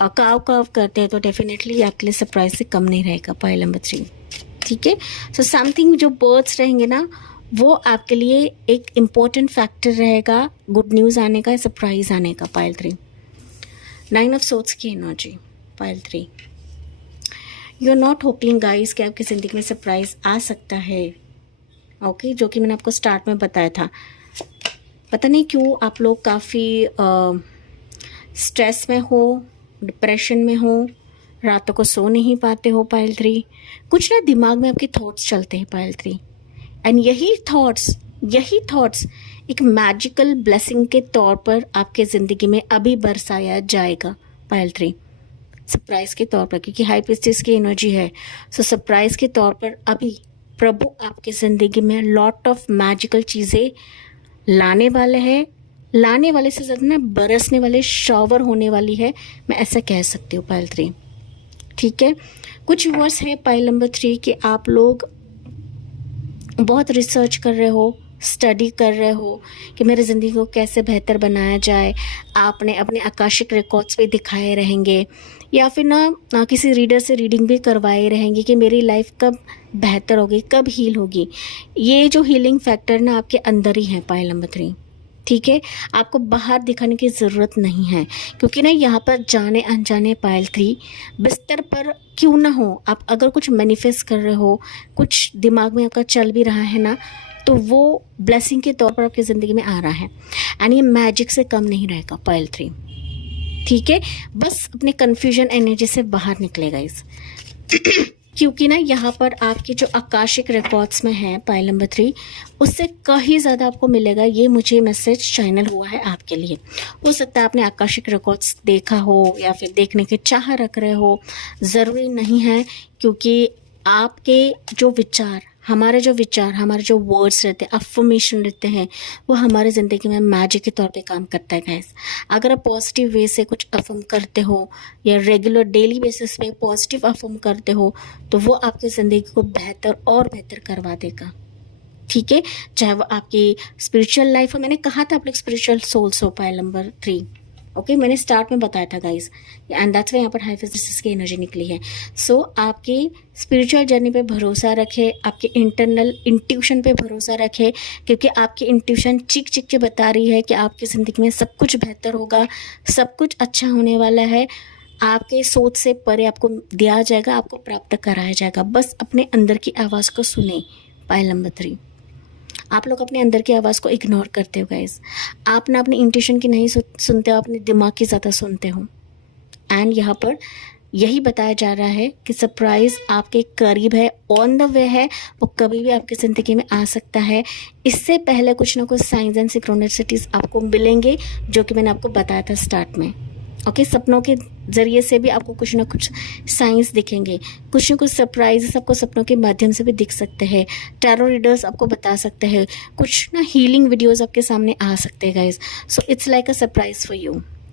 काव काव करते हैं, तो डेफिनेटली आपके लिए सरप्राइज से कम नहीं रहेगा पाइल नंबर 3। ठीक है, सो समथिंग जो बर्ड्स रहेंगे ना, वो आपके लिए एक इम्पोर्टेंट फैक्टर रहेगा गुड न्यूज़ आने का, सरप्राइज आने का पाइल 3। 9 ऑफ सोर्ड्स की energy pile 3। You are not hoping guys कि आपकी ज़िंदगी में सरप्राइज आ सकता है। ओके, जो कि मैंने आपको स्टार्ट में बताया था। पता नहीं क्यों आप लोग काफ़ी स्ट्रेस में हो, डिप्रेशन में हो, रातों को सो नहीं पाते हो पाइल 3। कुछ ना दिमाग में आपके थॉट्स चलते हैं पाइल 3, एंड यही थॉट्स एक मैजिकल ब्लेसिंग के तौर पर आपके ज़िंदगी में अभी बरसाया जाएगा पाइल 3, सरप्राइज के तौर पर, क्योंकि हाई प्रीस्टेस की एनर्जी है। सो सरप्राइज के तौर पर अभी प्रभु आपके ज़िंदगी में लॉट ऑफ मैजिकल चीज़ें लाने वाले हैं। लाने वाले से ज़्यादा ना बरसने वाले, शॉवर होने वाली है, मैं ऐसा कह सकती हूँ पाइल 3। ठीक है, कुछ वर्ड्स है पाइल नंबर 3 कि आप लोग बहुत रिसर्च कर रहे हो, स्टडी कर रहे हो कि मेरी ज़िंदगी को कैसे बेहतर बनाया जाए। आपने अपने आकाशिक रिकॉर्ड्स पे दिखाए रहेंगे, या फिर ना किसी रीडर से रीडिंग भी करवाए रहेंगे कि मेरी लाइफ कब बेहतर होगी, कब हील होगी। ये जो हीलिंग फैक्टर ना आपके अंदर ही है पाइल नंबर 3। ठीक है, आपको बाहर दिखाने की ज़रूरत नहीं है, क्योंकि ना यहाँ पर जाने अनजाने पाइल 3 बिस्तर पर क्यों ना हो, आप अगर कुछ मैनिफेस्ट कर रहे हो, कुछ दिमाग में आपका चल भी रहा है ना, तो वो ब्लेसिंग के तौर पर आपकी ज़िंदगी में आ रहा है, एंड ये मैजिक से कम नहीं रहेगा पाइल 3। ठीक है, बस अपने कन्फ्यूजन एनर्जी से बाहर निकलेगा इस क्योंकि ना यहाँ पर आपके जो आकाशिक रिकॉर्ड्स में है पाइल नंबर 3, उससे कहीं ज़्यादा आपको मिलेगा। ये मुझे मैसेज चैनल हुआ है आपके लिए। हो सकता है आपने आकाशिक रिकॉर्ड्स देखा हो या फिर देखने की चाह रख रहे हो, ज़रूरी नहीं है, क्योंकि आपके जो विचार, हमारे जो वर्ड्स रहते हैं, अफर्मेशन रहते हैं, वो हमारे ज़िंदगी में मैजिक के तौर पे काम करता है गाइस। अगर आप पॉजिटिव वे से कुछ अफर्म करते हो या रेगुलर डेली बेसिस पे पॉजिटिव अफर्म करते हो, तो वो आपकी ज़िंदगी को बेहतर और बेहतर करवा देगा। ठीक है, चाहे वो आपकी स्पिरिचुअल लाइफ हो। मैंने कहा था आप लोग स्पिरिचुअल सोल्स हो पाइल नंबर 3। ओके, मैंने स्टार्ट में बताया था गाइस, एंड दैट्स वाई यहाँ पर हाई फिजिक्स की एनर्जी निकली है। सो आपकी स्पिरिचुअल जर्नी पे भरोसा रखे, आपके इंटरनल इंट्यूशन पे भरोसा रखे, क्योंकि आपकी इंट्यूशन चिक चिक के बता रही है कि आपकी ज़िंदगी में सब कुछ बेहतर होगा, सब कुछ अच्छा होने वाला है। आपके सोच से परे आपको दिया जाएगा, आपको प्राप्त कराया जाएगा। बस अपने अंदर की आवाज़ को सुने पाइल नंबर 3। आप लोग अपने अंदर की आवाज़ को इग्नोर करते हो गाइस। आप ना अपनी इंट्यूशन की नहीं सुनते हो, अपने दिमाग की ज़्यादा सुनते हो। एंड यहाँ पर यही बताया जा रहा है कि सरप्राइज़ आपके करीब है, ऑन द वे है, वो कभी भी आपकी ज़िंदगी में आ सकता है। इससे पहले कुछ ना कुछ साइंस एंड सिंक्रोनिसिटीज़ आपको मिलेंगे, जो कि मैंने आपको बताया था स्टार्ट में। ओके, सपनों के ज़रिए से भी आपको कुछ ना कुछ साइंस दिखेंगे, कुछ ना कुछ सरप्राइजेस आपको सपनों के माध्यम से भी दिख सकते हैं। टैरो रीडर्स आपको बता सकते हैं, कुछ ना हीलिंग वीडियोस आपके सामने आ सकते हैं guys. So it's like a surprise for you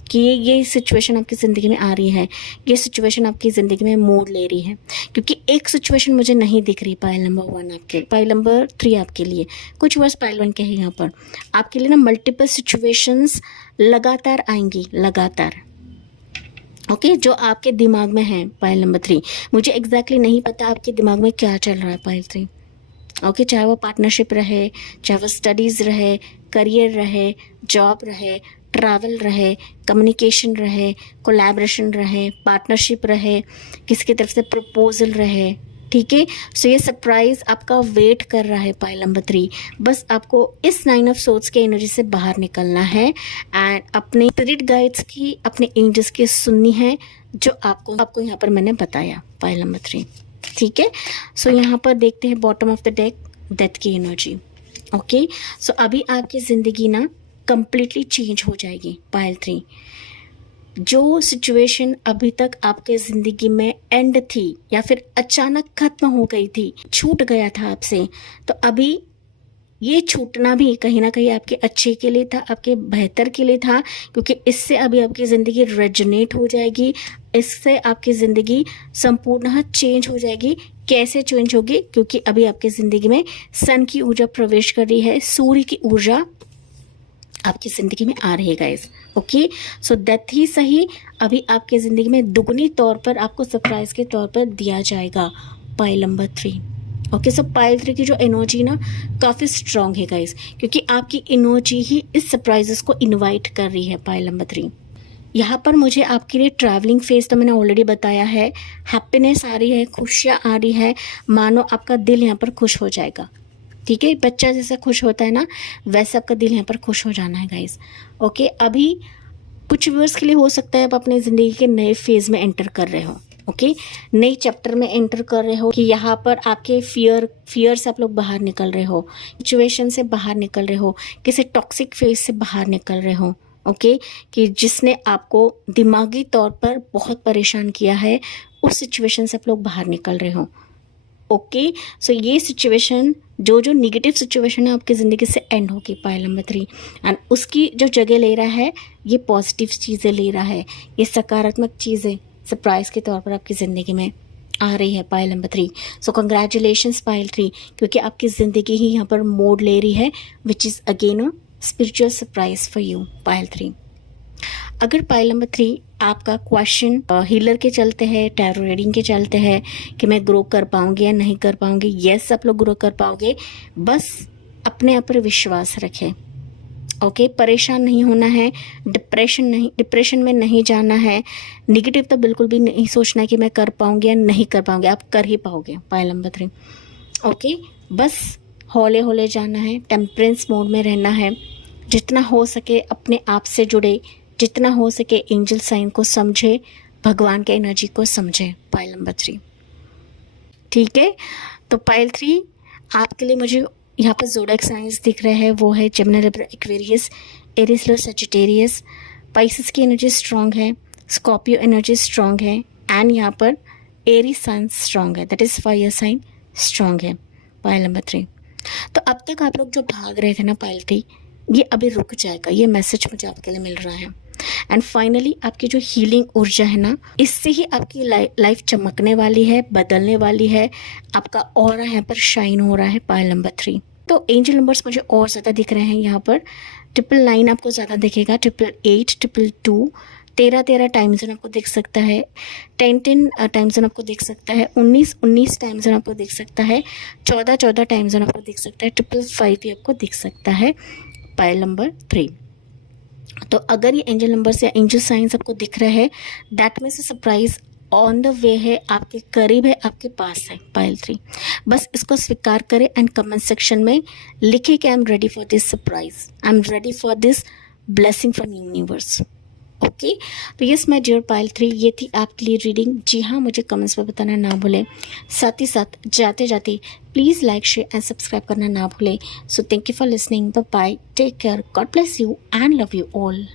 कि ये सिचुएशन आपकी ज़िंदगी में आ रही है, ये सिचुएशन आपकी ज़िंदगी में मोड़ ले रही है। क्योंकि एक सिचुएशन मुझे नहीं दिख रही पाइल नंबर 1 आपके, पाइल नंबर 3 आपके लिए, कुछ वर्ष पाइल 1 के हैं यहाँ पर आपके लिए ना। मल्टीपल सिचुएशंस लगातार आएंगी, लगातार। ओके, जो आपके दिमाग में है पाइल नंबर 3। मुझे एग्जैक्टली नहीं पता आपके दिमाग में क्या चल रहा है पाइल 3। ओके, चाहे वो पार्टनरशिप रहे, चाहे वो स्टडीज़ रहे, करियर रहे, जॉब रहे, ट्रैवल रहे, कम्युनिकेशन रहे, कोलैबोरेशन रहे, पार्टनरशिप रहे, किसी की तरफ से प्रपोजल रहे। ठीक है। सो ये सरप्राइज आपका वेट कर रहा है पाइल नंबर 3। बस आपको इस 9 ऑफ सोर्ड्स के एनर्जी से बाहर निकलना है एंड अपने स्पिरिट गाइड्स की, अपने एंजल्स की सुननी है, जो आपको यहाँ पर मैंने बताया पाइल नंबर 3, ठीक है। सो यहाँ पर देखते हैं bottom of the deck, death की एनर्जी। ओके, सो अभी आपकी ज़िंदगी ना कंप्लीटली चेंज हो जाएगी पाइल 3। जो सिचुएशन अभी तक आपके ज़िंदगी में एंड थी या फिर अचानक ख़त्म हो गई थी, छूट गया था आपसे, तो अभी ये छूटना भी कहीं ना कहीं आपके अच्छे के लिए था, आपके बेहतर के लिए था, क्योंकि इससे अभी आपकी ज़िंदगी रेजोनेट हो जाएगी, इससे आपकी ज़िंदगी संपूर्णतः चेंज हो जाएगी। कैसे चेंज होगी? क्योंकि अभी आपकी ज़िंदगी में सन की ऊर्जा प्रवेश कर रही है, सूर्य की ऊर्जा आपकी ज़िंदगी में आ रही है गाइस। ओके, सो डेथ ही सही अभी आपकी ज़िंदगी में दुगनी तौर पर आपको सरप्राइज के तौर पर दिया जाएगा पाइल नंबर 3। ओके, सो पाइल 3 की जो एनर्जी ना काफ़ी स्ट्रांग है गाइस, क्योंकि आपकी एनर्जी ही इस सरप्राइजेस को इनवाइट कर रही है पाइल नंबर 3। यहाँ पर मुझे आपके लिए ट्रैवलिंग फेज तो मैंने ऑलरेडी बताया है, हैप्पीनेस आ रही है, खुशियाँ आ रही है, मानो आपका दिल यहाँ पर खुश हो जाएगा, ठीक है। बच्चा जैसा खुश होता है ना, वैसे आपका दिल यहाँ पर खुश हो जाना है गाइस। ओके, अभी कुछ व्यूअर्स के लिए हो सकता है आप अपनी ज़िंदगी के नए फेज़ में एंटर कर रहे हो, ओके, नई चैप्टर में एंटर कर रहे हो, कि यहाँ पर आपके फियर से आप लोग बाहर निकल रहे हो, सिचुएशन से बाहर निकल रहे हो, किसी टॉक्सिक फेज से बाहर निकल रहे हो, ओके, कि जिसने आपको दिमागी तौर पर बहुत परेशान किया है, उस सिचुएशन से आप लोग बाहर निकल रहे हो। ओके, सो ये सिचुएशन जो निगेटिव सिचुएशन है आपकी ज़िंदगी से एंड होगी पाइल नंबर 3, एंड उसकी जो जगह ले रहा है, ये पॉजिटिव चीज़ें ले रहा है, ये सकारात्मक चीज़ें सरप्राइज के तौर पर आपकी ज़िंदगी में आ रही है पाइल नंबर 3। सो कंग्रेचुलेशंस पाइल 3, क्योंकि आपकी ज़िंदगी ही यहाँ पर मोड़ ले रही है, which is again a spiritual surprise for you pile 3। अगर पाइल नंबर 3 आपका क्वेश्चन हीलर के चलते हैं, टैरो रीडिंग के चलते हैं कि मैं ग्रो कर पाऊंगी या नहीं कर पाऊंगी, यस आप लोग ग्रो कर पाओगे, बस अपने आप पर विश्वास रखें। ओके, परेशान नहीं होना है, डिप्रेशन में नहीं जाना है, निगेटिव तो बिल्कुल भी नहीं सोचना है कि मैं कर पाऊंगी या नहीं कर पाऊंगी, आप कर ही पाओगे पाइल नंबर 3। ओके, बस हौले हौले जाना है, टेम्परेंस मोड में रहना है, जितना हो सके अपने आप से जुड़े, जितना हो सके एंजल साइन को समझे, भगवान के एनर्जी को समझे पाइल नंबर 3, ठीक है। तो पाइल 3 आपके लिए मुझे यहाँ पर ज़ोडिएक साइंस दिख रहे हैं, वो है Gemini, Libra, Aquarius, Aries, Leo, Sagittarius. Pisces की एनर्जी स्ट्रॉन्ग है, स्कॉर्पियो एनर्जी स्ट्रॉन्ग है, एंड यहाँ पर एरीज साइन स्ट्रॉन्ग है, that is fire sign strong है पाइल नंबर 3। तो अब तक आप लोग जो भाग रहे थे ना पाइल 3, ये अभी रुक जाएगा, ये मैसेज मुझे आपके लिए मिल रहा है। एंड फाइनली आपकी जो हीलिंग ऊर्जा है ना, इससे ही आपकी लाइफ चमकने वाली है, बदलने वाली है, आपका ऑरा यहाँ पर शाइन हो रहा है पाइल नंबर 3। तो एंजल नंबर्स मुझे और ज़्यादा दिख रहे हैं यहाँ पर, 999 आपको ज़्यादा दिखेगा, 888, 222, 13 टाइम जोन आपको दिख सकता है, 10 टाइम जोन आपको दिख सकता है, 19 टाइम जोन आपको दिख सकता है, 14 टाइम जोन आपको दिख सकता है, 555 भी आपको दिख सकता है पाइल नंबर 3। तो अगर ये एंजल नंबर्स या एंजल साइंस आपको दिख रहे हैं, that means surprise on the way है, आपके करीब है, आपके पास है पाइल 3। बस इसको स्वीकार करें एंड कमेंट सेक्शन में लिखिए कि I am ready for this surprise, I am ready for this blessing from universe. Okay, तो यस माय डियर पाइल 3, ये थी आपके लिए रीडिंग। जी हाँ, मुझे कमेंट्स में बताना ना भूलें, साथ ही साथ जाते जाते please like, share and subscribe करना ना भूलें। So thank you for listening, bye bye, take care, God bless you and love you all.